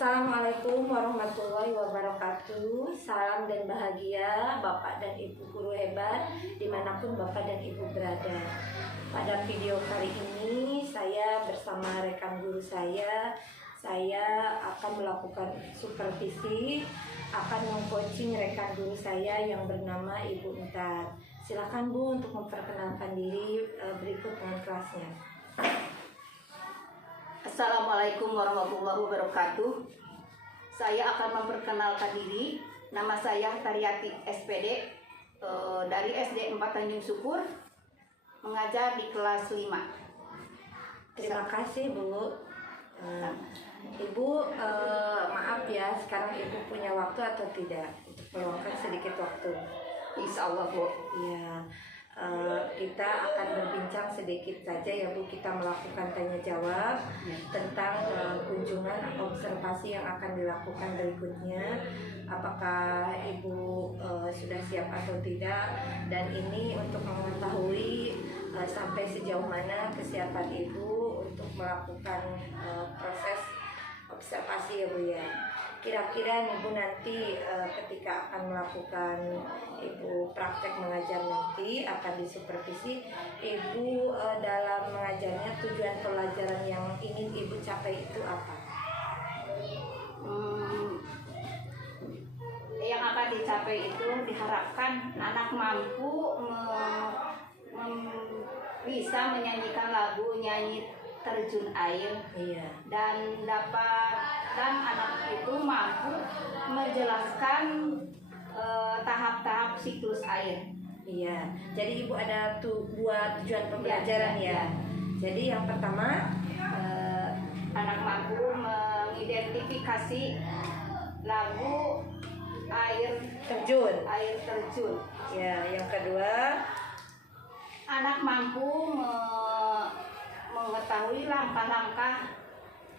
Assalamualaikum warahmatullahi wabarakatuh. Salam dan bahagia Bapak dan Ibu guru hebat dimanapun Bapak dan Ibu berada. Pada video kali ini saya bersama rekan guru saya akan melakukan supervisi, akan mengcoaching rekan guru saya yang bernama Ibu Entar. Silakan Bu untuk memperkenalkan diri berikut dengan kelasnya. Assalamualaikum warahmatullahi wabarakatuh. Saya akan memperkenalkan diri. Nama saya Taryati SPD dari SD 4 Tanjung Syukur, mengajar di kelas 5. Terima kasih Bu. Ibu, maaf ya, sekarang Ibu punya waktu atau tidak untuk meluangkan sedikit waktu? Insya Allah Bu. Ya, kita akan berbincang sedikit saja ya Bu. Kita melakukan tanya jawab tentang kunjungan observasi yang akan dilakukan berikutnya. Apakah Ibu sudah siap atau tidak? Dan ini untuk mengetahui sampai sejauh mana kesiapan Ibu untuk melakukan proses observasi ya Bu ya. Kira-kira Ibu nanti ketika akan melakukan Ibu praktek mengajar nanti akan disupervisi, Ibu dalam mengajarnya tujuan pelajaran yang ingin Ibu capai itu apa? Yang akan dicapai itu diharapkan anak mampu bisa menyanyikan lagu nyanyi terjun air, dan anak itu mampu menjelaskan tahap-tahap siklus air. Iya, jadi Ibu ada dua tujuan pembelajaran ya. Jadi yang pertama, anak mampu mengidentifikasi lagu air terjun. Ya, yang kedua, anak mampu mengetahui langkah-langkah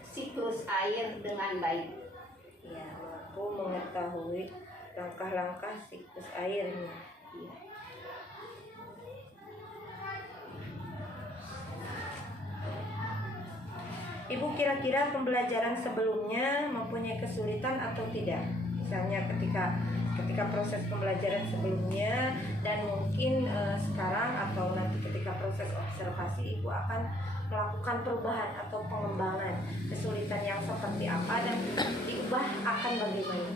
siklus air dengan baik. Ya, mampu mengetahui langkah-langkah siklus airnya. Ya. Ibu, kira-kira pembelajaran sebelumnya mempunyai kesulitan atau tidak? Misalnya ketika proses pembelajaran sebelumnya dan mungkin sekarang atau nanti ketika proses observasi Ibu akan melakukan perubahan atau pengembangan, kesulitan yang seperti apa dan diubah akan bagaimana?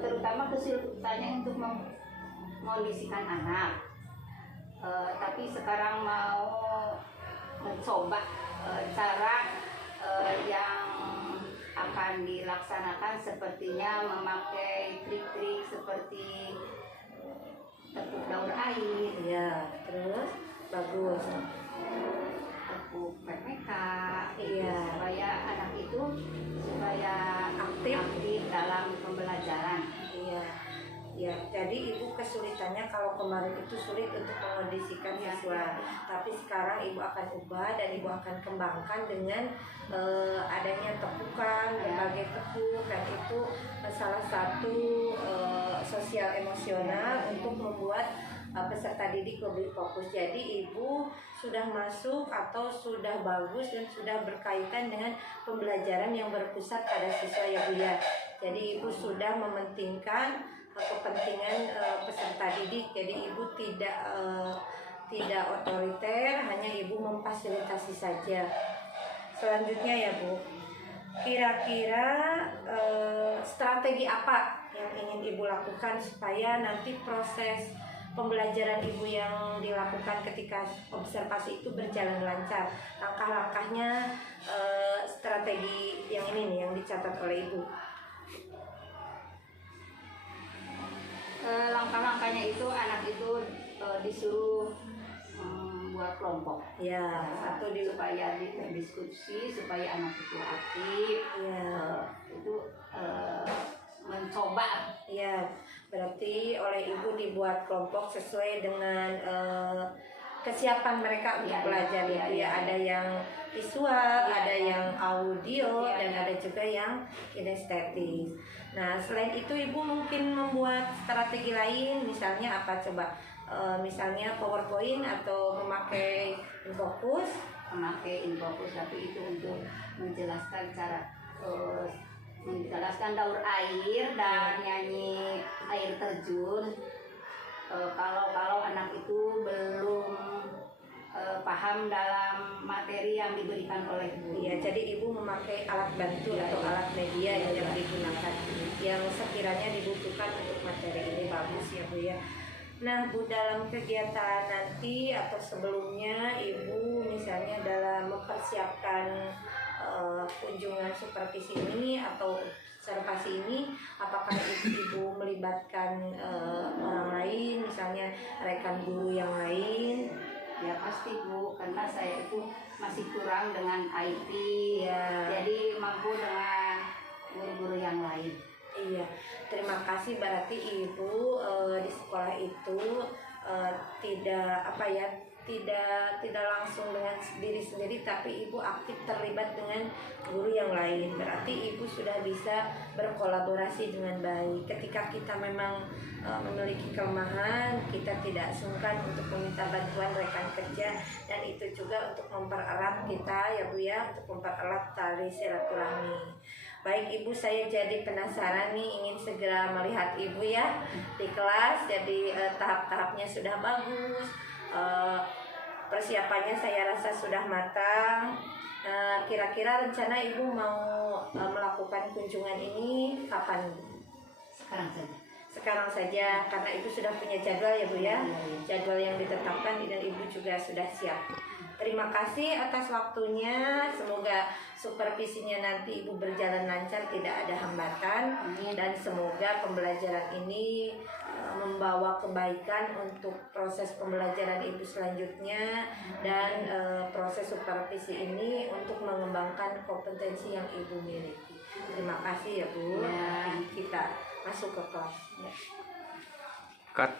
Terutama kesulitannya untuk mengondisikan anak, tapi sekarang mau mencoba cara yang akan dilaksanakan, sepertinya memakai trik-trik seperti tepuk daur air. Ya, terus bagus. Tepuk PPK, supaya anak itu aktif dalam pembelajaran. Ya, jadi Ibu kesulitannya kalau kemarin itu sulit untuk mengondisikan siswa, tapi sekarang Ibu akan ubah dan Ibu akan kembangkan dengan adanya tepukan, berbagai tepuk, dan itu salah satu sosial emosional untuk membuat peserta didik lebih fokus. Jadi Ibu sudah masuk atau sudah bagus dan sudah berkaitan dengan pembelajaran yang berpusat pada siswa ya Bu ya. Jadi Ibu sudah mementingkan kepentingan peserta didik. Jadi Ibu tidak otoriter, hanya Ibu memfasilitasi saja. Selanjutnya ya Bu, kira-kira strategi apa yang ingin Ibu lakukan supaya nanti proses pembelajaran Ibu yang dilakukan ketika observasi itu berjalan lancar? Langkah-langkahnya, strategi yang ini nih yang dicatat oleh Ibu. Langkah-langkahnya itu anak itu disuruh buat kelompok. Ya, supaya berdiskusi, supaya anak itu aktif. Itu mencoba. Ya, berarti oleh Ibu dibuat kelompok sesuai dengan kesiapan mereka untuk belajar ya. Ada yang visual, ada yang audio, dan ada juga yang kinestetis. Nah, selain itu Ibu mungkin membuat strategi lain, misalnya apa coba? Misalnya PowerPoint atau memakai Infocus. Memakai Infocus, tapi itu untuk menjelaskan cara menjelaskan daur air dan nyanyi air terjun. Kalau anak itu belum paham dalam materi yang diberikan oleh guru. Iya, jadi ibu memakai alat bantu Iya, atau iya. alat media yang Iya. digunakan, yang sekiranya dibutuhkan untuk materi ini bagus ya Bu ya. Nah Bu, dalam kegiatan nanti atau sebelumnya ibu misalnya dalam mempersiapkan kunjungan supervisi ini atau observasi ini, apakah ibu melibatkan orang lain, misalnya rekan guru yang lain? Ya pasti Bu, karena saya itu masih kurang dengan IT, Ya. jadi mampu dengan guru-guru yang lain. Iya, terima kasih. Berarti ibu di sekolah itu tidak langsung dengan diri sendiri, tapi ibu aktif terlibat dengan guru yang lain. Berarti ibu sudah bisa berkolaborasi dengan baik. Ketika kita memang memiliki kelemahan, kita tidak sungkan untuk meminta bantuan rekan kerja, dan itu juga untuk mempererat kita ya Bu ya, untuk mempererat tali silaturahmi. Baik Ibu, saya jadi penasaran nih, ingin segera melihat Ibu ya di kelas. Jadi tahap-tahapnya sudah bagus, persiapannya saya rasa sudah matang. Kira-kira rencana Ibu mau melakukan kunjungan ini kapan? Sekarang saja. Sekarang saja, karena Ibu sudah punya jadwal ya Bu ya. Iya, iya. Jadwal yang ditetapkan dan Ibu juga sudah siap. Terima kasih atas waktunya. Semoga supervisinya nanti Ibu berjalan lancar, tidak ada hambatan. Amin. Dan semoga pembelajaran ini membawa kebaikan untuk proses pembelajaran Ibu selanjutnya, dan proses supervisi ini untuk mengembangkan kompetensi yang Ibu miliki. Terima kasih ya Bu. Ya. Kita masuk ke kelas. Ya. Cut.